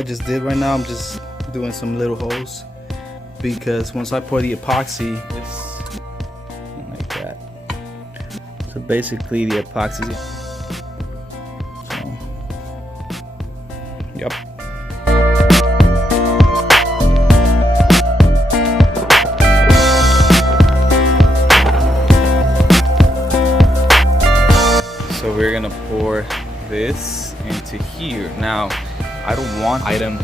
I just did right now, I'm just doing some little holes, because once I pour the epoxy, it's like that. So basically the epoxy, so yep. So we're gonna pour this into here. Now, I don't want item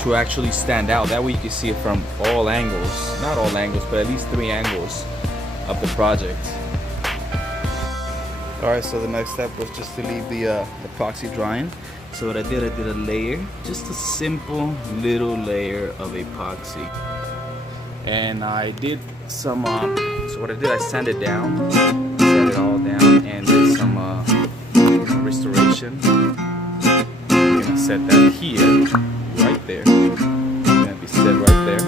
to actually stand out. That way you can see it from all angles. Not all angles, but at least 3 angles of the project. Alright, so the next step was just to leave the epoxy drying. So what I did a layer, just a simple little layer of epoxy. And I did some, so what I did, I sanded down, set it all down, and did some restoration. I'm gonna set that here, right there. It's gonna be set right there.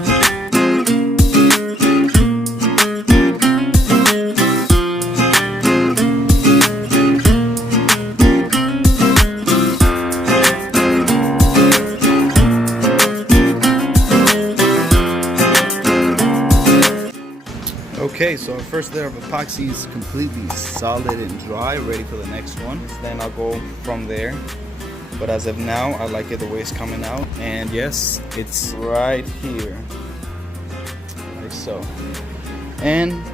Okay, so our first layer of epoxy is completely solid and dry, ready for the next one. Then I'll go from there. But as of now, I like it the way it's coming out. And yes, it's right here, like so. And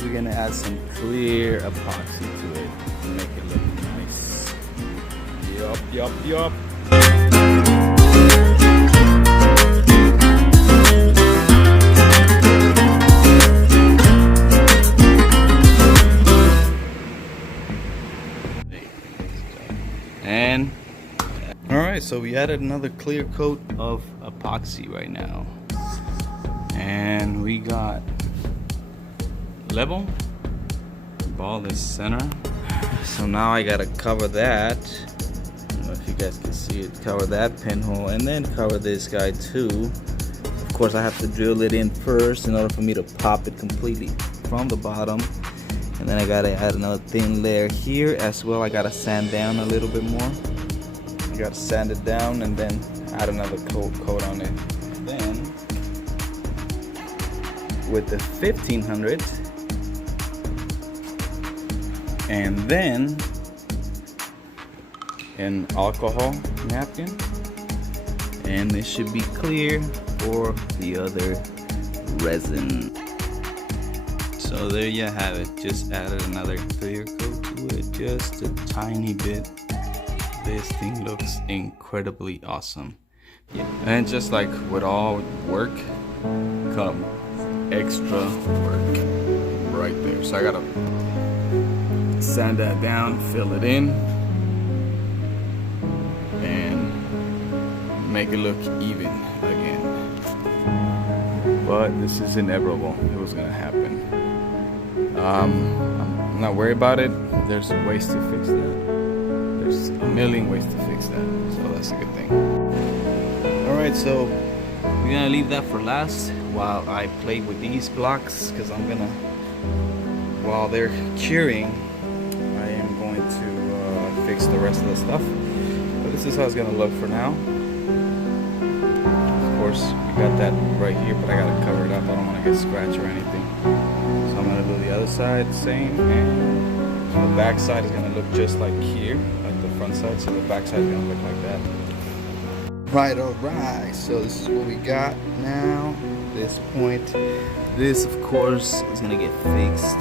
we're gonna add some clear epoxy to it to make it look nice. Yup. And alright, so we added another clear coat of epoxy right now. And we got level, ball is center. So now I gotta cover that. I don't know if you guys can see it. Cover that pinhole and then cover this guy too. Of course, I have to drill it in first in order for me to pop it completely from the bottom. And then I gotta add another thin layer here as well. I gotta sand down a little bit more. I gotta sand it down and then add another coat on it. Then with the 1500, and then an alcohol napkin, and this should be clear for the other resin. So there you have it. Just added another clear coat to it, just a tiny bit. This thing looks incredibly awesome. Yeah. And just like with all work, come extra work right there. So I gotta sand that down, fill it in, and make it look even again. But this is inevitable. It was gonna happen. I'm not worried about it. There's ways to fix that. There's a million ways to fix that, so that's a good thing. Alright, so we're gonna leave that for last while I play with these blocks, because I'm gonna, while they're curing, I am going to fix the rest of the stuff. But this is how it's gonna look for now. Of course, we got that right here, but I gotta cover it up. I don't want to get scratched or anything. So I'm gonna do the other side the same, and the back side is gonna look just like here, like the front side. So the back side is gonna look like that. Right, alright. So this is what we got now. This point, this of course is gonna get fixed.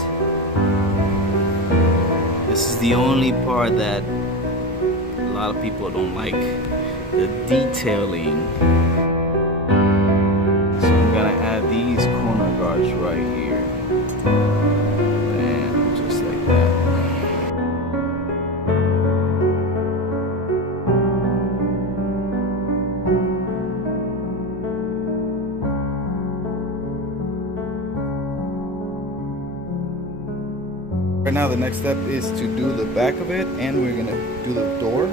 This is the only part that a lot of people don't like, the detailing. So I'm gonna add these corner guards right here. And just like that. Right now the next step is to do the back of it, and we're gonna do the door.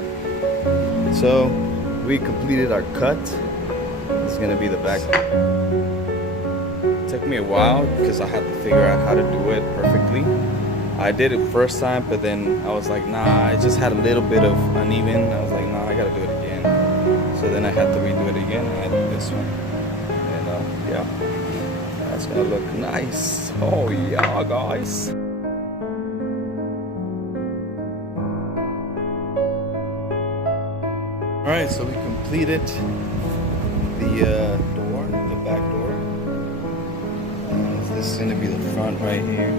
So we completed our cut. This is gonna be the back. It took me a while because I had to figure out how to do it perfectly. I did it first time, but then I was like, nah, I just had a little bit of uneven. I was like, nah, I gotta do it again. So so then I had to redo it again, and I did this one. And yeah, that's gonna look nice. Oh yeah, guys. Alright, so we completed the door, the back door. This is going to be the front right here.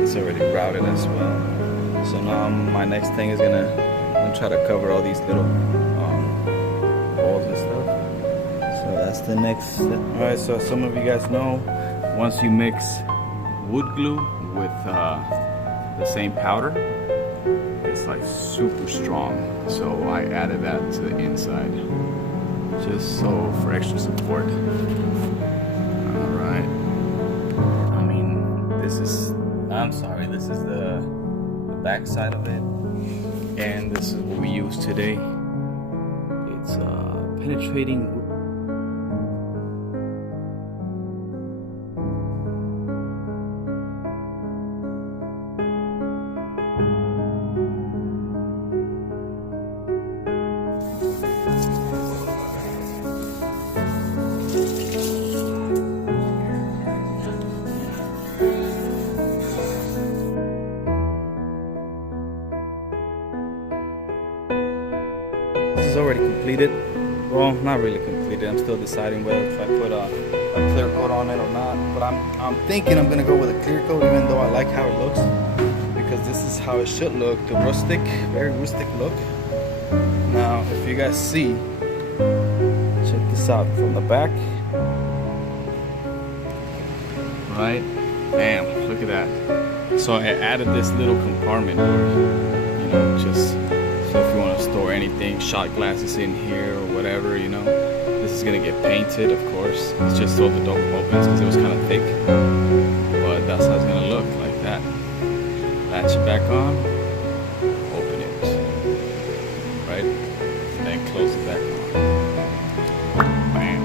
It's already routed as well. So now my next thing is I'm gonna try to cover all these little holes and stuff. So that's the next step. Alright, so as some of you guys know, once you mix wood glue with the same powder, it's like super strong, so I added that to the inside just so for extra support. All right, I mean, this is the back side of it, and this is what we use today. It's penetrating. This is already completed. Well, not really completed. I'm still deciding whether if I put a clear coat on it or not. But I'm thinking I'm gonna go with a clear coat, even though I like how it looks, because this is how it should look. The rustic, very rustic look. Now, if you guys see, check this out from the back. Right? Bam! Look at that. So I added this little compartment, you know, just. So if you want to store anything, shot glasses in here or whatever, you know, this is going to get painted, of course. It's just so the door opens because it was kind of thick. But that's how it's going to look, like that. Latch it back on, open it, right? And then close it back on. Bam.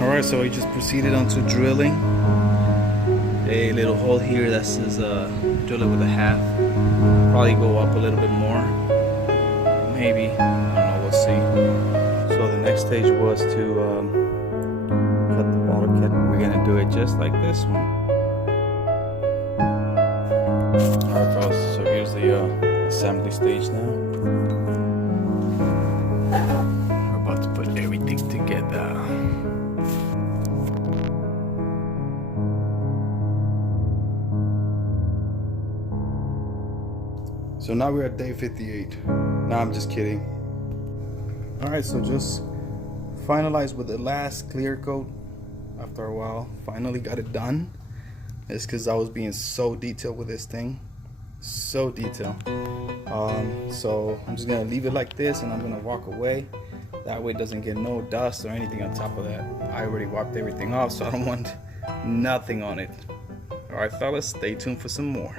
Alright, so we just proceeded on to drilling a little hole here that says drill it with a half. Probably go up a little bit more, maybe, I don't know, we'll see. So the next stage was to cut the bottle cap. We're gonna do it just like this one. Alright fellas, so here's the assembly stage now. We're about to put everything together. So now we're at day 58. Nah, I'm just kidding. Alright, so just finalized with the last clear coat after a while. Finally got it done. It's because I was being so detailed with this thing. So detailed. So I'm just gonna leave it like this and I'm gonna walk away. That way it doesn't get no dust or anything on top of that. I already wiped everything off, so I don't want nothing on it. Alright fellas, stay tuned for some more.